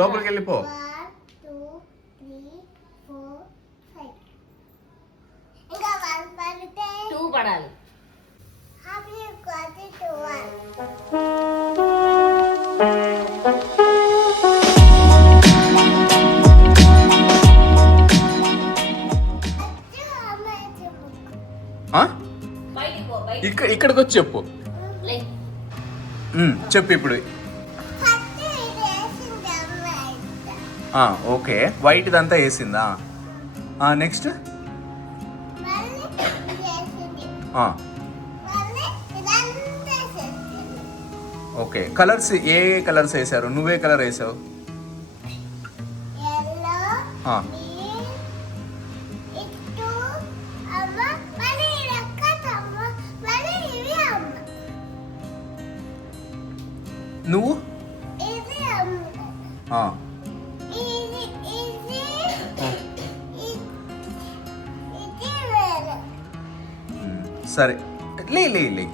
లోపలికి వెళ్ళిపో. 1 2 3 4 5 ఇంకా 1 పడితే 2 పడాలి. హ్యాపీ ఉగాది టు 1 బయటికి పో, బయటికి. ఇక్కడికి వచ్చి చెప్పు. లే. చెప్పు ఇప్పుడు. ఫస్ట్ ఇది వేసింది అమ్మ ఓకే, వైట్ ఇదంతా వేసిందా? నెక్స్ట్ మళ్ళీ ఇది వేసింది మళ్ళీ ఇదంతా వేసింది ఓకే. కలర్స్ ఏ కలర్స్ వేసారు? నువ్వే కలర్ వేసావు? yellow green ఇటు అమ్మ మళ్ళీ రక్కతమ్మ మళ్ళీ ఇవి అమ్మ నువ్వు ఇది అమ్మ ఇది ఇది ఇది వేరే సరే, లే లే లే.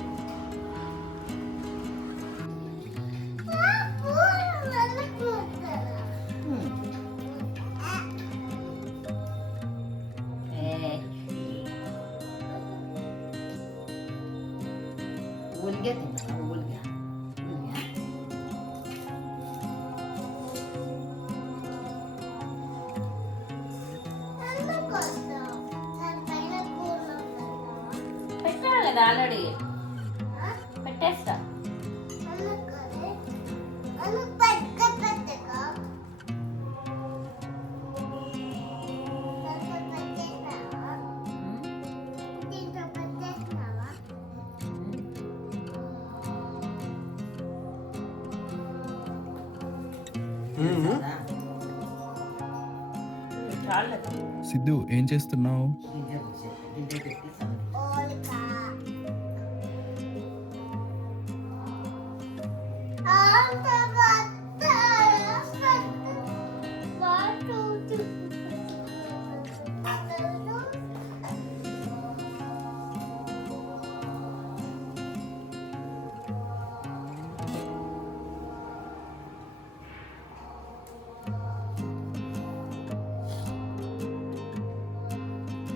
ఊలిగే తిన్నా, ఊలిగే. పెట్టాలి కదా ఆల్రెడీ. పెట్టేస్తా. చాలు. సిద్ధు, ఏం చేస్తున్నావు?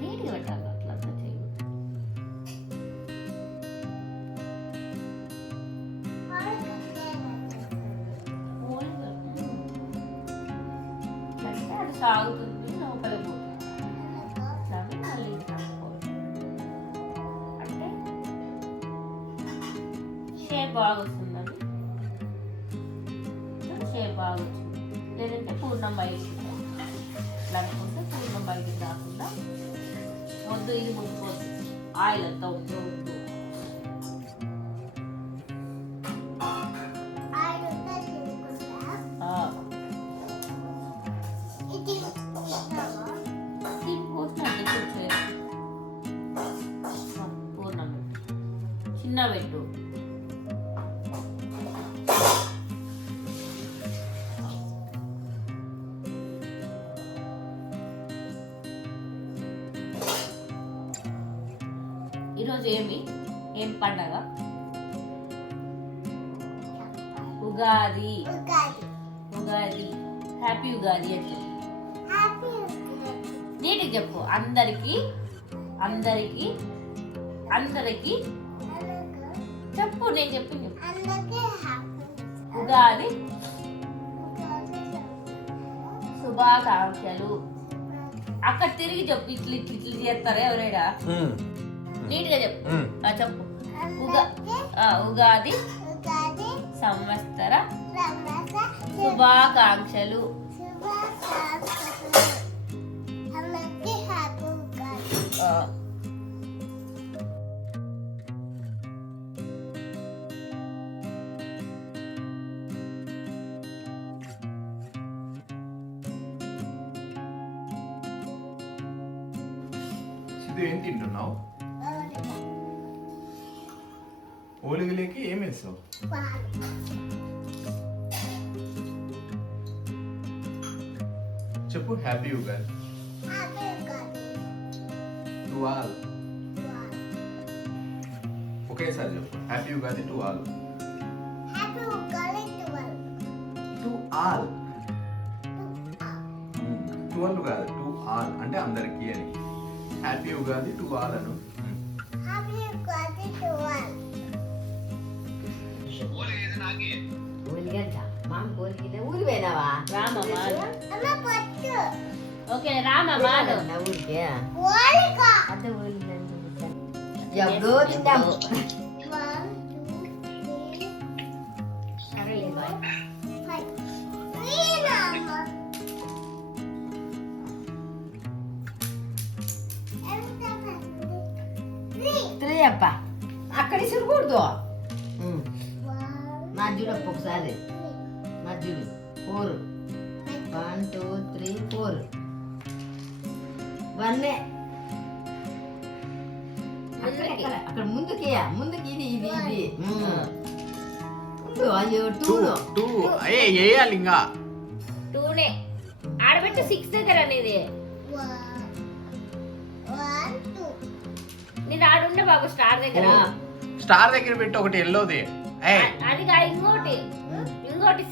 నీట్గా పెట్టాలి, అట్లా అంతా చేయు. అంటే అది సాగుతుంది, లోపలికి పోతుంది. అట్లాగే మళ్ళీ ఇట్లా అనుకోవాలి. అంటే షేప్ బాగా వస్తుంది, అది షేప్ బాగా వచ్చింది. లేదంటే పూర్ణం బయటికి ఇట్లా అనుకుంటే పూర్ణం బయటికి రాకుండా వద్దు. ఇది ముందు ఆయిల్ అంతా వద్దు వద్దు. పూర్ణం చిన్న పెట్టు. ఈరోజు ఏం పండగ? ఉగాది. ఉగాది. హ్యాపీ ఉగాది అని చెప్పు. నీటికి చెప్పు. అందరికి అందరికి అందరికి చెప్పు. నేను చెప్పు. ఉగాది శుభాకాంక్షలు. అక్కడ తిరిగి చెప్పు. ఇట్లు ఇట్లు ఇట్లు చేస్తారా ఎవరైనా? నీట్గా చెప్పు. చెప్పు. ఉగాది సంవత్సర శుభాకాంక్షలు. సిద్ధు, ఏం తింటున్నావు? ఓలిగలేకి ఏం వేసావు? చెప్పు. Happy Ugadi to all. ఒకేసారి చెప్పు. Happy Ugadi to all. All. 12 కాదు, టు ఆల్ అంటే అందరికీ అని. Happy Ugadi to all Anu. Happy birthday to all. ఊరిగంట మామ కోరికితే ఊరి పోయినావా రామమ్మ అమ్మ పట్టు. ఓకే రామమ్మ నా ఊరికే ఓలిగా. అదే ఊరికి ఎప్పుడో తింటాము 1, 2, 3, సరేలే బాయ్ 5. వీణమ్మ. ఎంత పడుతుంది? 3. 3 అప్ప అక్కడ ఇసురుకూడదు 1, నా చూడప్ప ఒకసారి 3. నా చూడు 4 1 2 3 4 వన్నే ముందుకి. అక్కడ ముందుకి ఇది ఇది ఇది ఉండు, అయ్యో 2 టూ అయ్యే వేయాలి ఇంకా. 2నే ఆడబెట్టి 6 దగ్గర అనేది 1, 2. నేను ఆడుండే బాబు స్టార్ దగ్గర స్టార్ దగ్గర పెట్టి ఒకటి ఎల్లోది. అది కాదు ఇంకోటి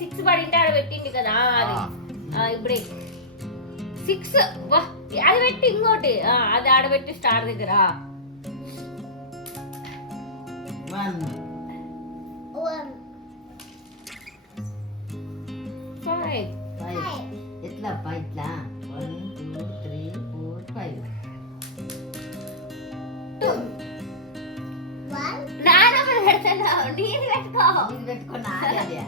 6 పడింటే ఆడ పెట్టింది కదా అది ఇప్పుడే 6 వా అది పెట్టి ఇంకోటి అది ఆడబెట్టి స్టార్ దగ్గర 1 1, 5 5 ఎట్లా అప్ప ఇట్లా 1 2 3 4 5 2 1, నానమ్మ పెడతాను నీది పెట్టుకో ఇది పెట్టుకున్నా అదే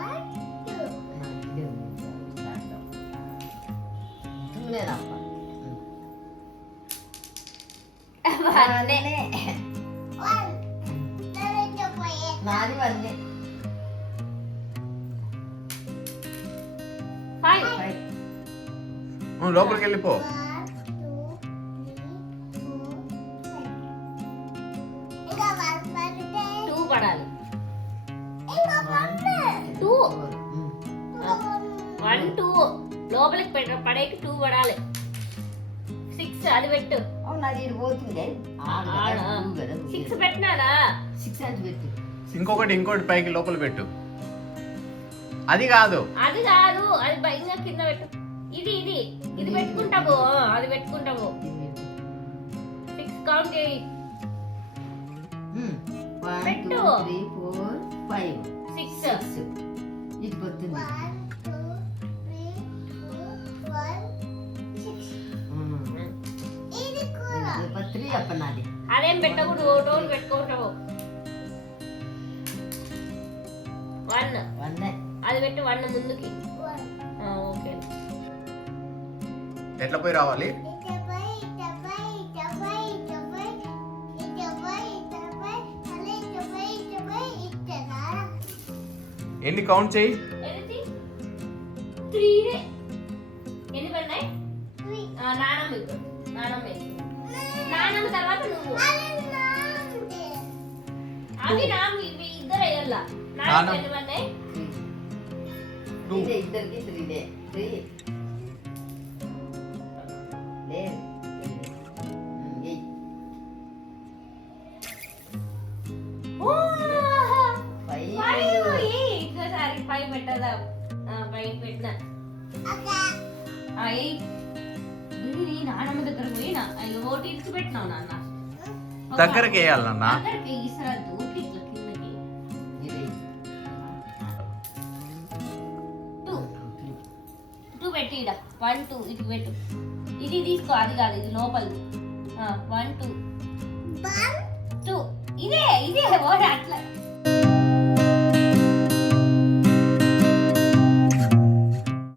1, 2. తుమ్మలేదప్ప వన్నే. 1. తర్వాత పోయే. నాది వన్నే 5 5 లోపలికి వెళ్ళిపో. 1, 2, 3, 4, 5. ఇంకా 1 పడితే 2 పడాలి ఇంకా 1. 2 ఇంకా 1 2 లోపలికి పడేకి 2 పడాలి 6 అది పెట్టు అవును అది ఇటు పోతుంది 6 పెట్టినానా 6 అంటే పెట్టు ఇంకోటి పైకి లోపల పెట్టు. అది కాదు. అది కాదు అది భయంగా కింద పెట్టు ఇది పెట్టుకుంటావు అది పెట్టుకుంటావు ఇది పెట్టు 6 కౌంట్ చేయి 1 పెట్టు. 2 3 4 5 6 6 ఇది పోతుంది 1, 2, 3, 4, 5, 6. ఇది కూడా 3 అప్ప నాది అదేం పెట్టకూడదు టోల్ పెట్టుకుంటావు 1 వన్నే అది పెట్టు 1 ముందుకి 1. ఓకే ఎట్లా పోయి రావాలి? ఎన్ని కౌంట్ చేయి. ఎన్ని 3 ఎన్ని పడినాయి నానమ్మ ఇప్పుడు నానమ్మ తర్వాత నువ్వు అవి ఇవి ఇద్దరు వేయాల నానమ్మ ఎన్ని పడినాయి 2. ఇదే ఇద్దరికి 3 డే 3 లేదు 5 పెట్టదా 5 పెట్టిన నానమ్మ దగ్గర పోయినా అయ్యో ఓటి ఇచ్చి పెట్టినావు నాన్న దగ్గరికి వేయాలి నాన్న. దగ్గరికి ఈసారి దూకి ఇట్లా కిందకి ఇది 2 పెట్టి ఇడ 1 2 ఇది పెట్టు ఇది తీసుకో అది కాదు ఇది లోపలిది 1 2 2 ఇదే ఓడి అట్లా